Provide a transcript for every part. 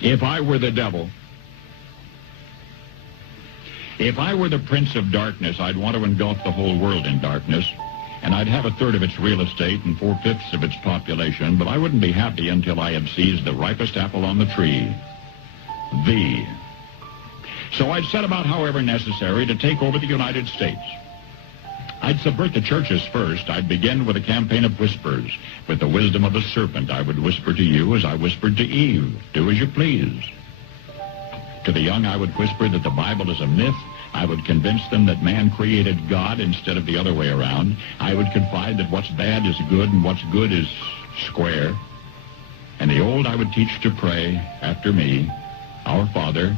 If I were the devil, if I were the prince of darkness, I'd want to engulf the whole world in darkness, and I'd have a third of its real estate and 4/5 of its population, but I wouldn't be happy until I had seized the ripest apple on the tree, thee. So I'd set about, however necessary, to take over the United States. I'd subvert the churches first. I'd begin with a campaign of whispers. With the wisdom of a serpent, I would whisper to you as I whispered to Eve, do as you please. To the young, I would whisper that the Bible is a myth. I would convince them that man created God instead of the other way around. I would confide that what's bad is good and what's good is square. And the old I would teach to pray after me, Our Father,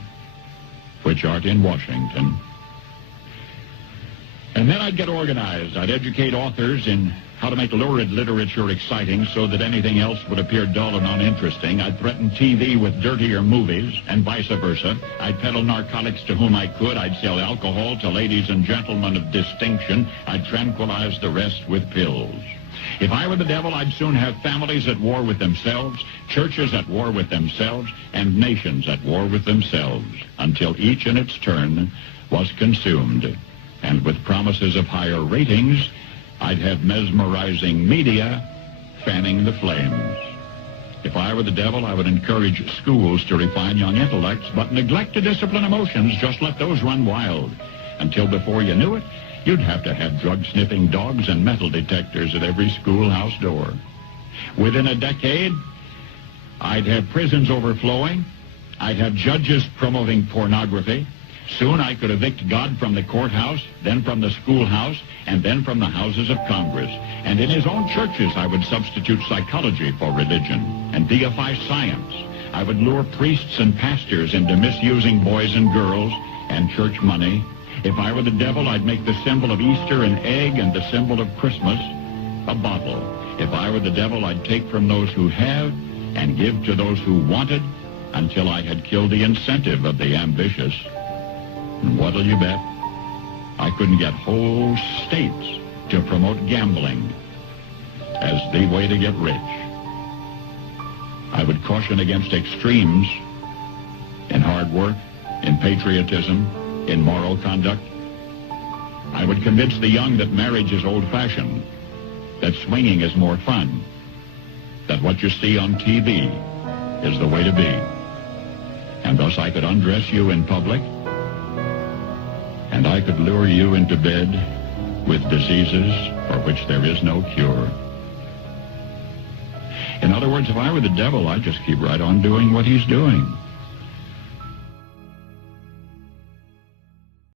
which art in Washington. And then I'd get organized. I'd educate authors in how to make lurid literature exciting so that anything else would appear dull and uninteresting. I'd threaten TV with dirtier movies and vice versa. I'd peddle narcotics to whom I could. I'd sell alcohol to ladies and gentlemen of distinction. I'd tranquilize the rest with pills. If I were the devil, I'd soon have families at war with themselves, churches at war with themselves, and nations at war with themselves, until each in its turn was consumed. And with promises of higher ratings, I'd have mesmerizing media fanning the flames. If I were the devil, I would encourage schools to refine young intellects, but neglect to discipline emotions. Just let those run wild. Until before you knew it, you'd have to have drug-sniffing dogs and metal detectors at every schoolhouse door. Within a decade, I'd have prisons overflowing. I'd have judges promoting pornography. Soon I could evict God from the courthouse, then from the schoolhouse, and then from the houses of Congress. And in his own churches, I would substitute psychology for religion and deify science. I would lure priests and pastors into misusing boys and girls and church money. If I were the devil, I'd make the symbol of Easter an egg and the symbol of Christmas a bottle. If I were the devil, I'd take from those who have and give to those who wanted until I had killed the incentive of the ambitious. And what'll you bet? I couldn't get whole states to promote gambling as the way to get rich. I would caution against extremes in hard work, in patriotism, in moral conduct. I would convince the young that marriage is old-fashioned, that swinging is more fun, that what you see on TV is the way to be. And thus I could undress you in public, and I could lure you into bed with diseases for which there is no cure. In other words, if I were the devil, I'd just keep right on doing what he's doing.